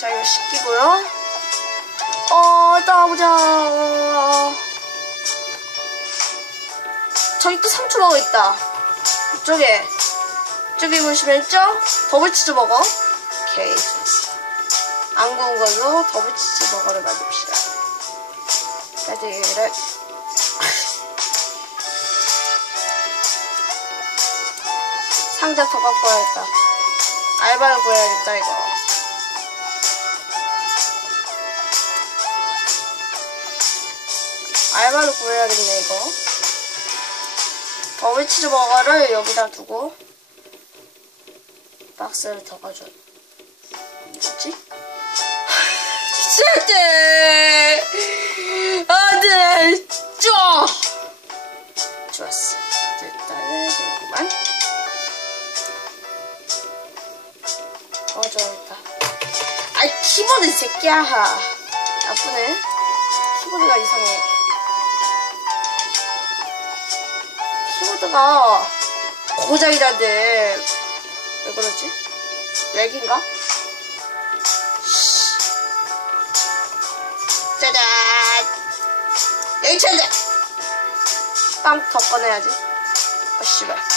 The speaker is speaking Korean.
자, 이거 시키고요. 어, 일단 가보자. 저기 또 상추버거 있다. 이쪽에. 저기 보시면 있죠? 더블치즈 버거. 오케이. 안 구운 걸로 더블치즈 버거를 만듭시다. 여기를 상자 더 갖고 와야겠다. 알바를 구해야겠다, 이거. 알바를 구해야겠네, 이거. 더블치즈 버거를 여기다 두고, 박스를 더 가져. 뭐지? 쓸데! 안 돼! 쪼! 좋았어. 일단은, 그만. 어, 좋았다. 아이, 키보드 이 새끼야. 나쁘네. 키보드가 이상해. 키보드가 고장이라는데 왜 그러지? 렉인가? 짜잔! 여기 찾네! 빵더 꺼내야지. 아, 씨발.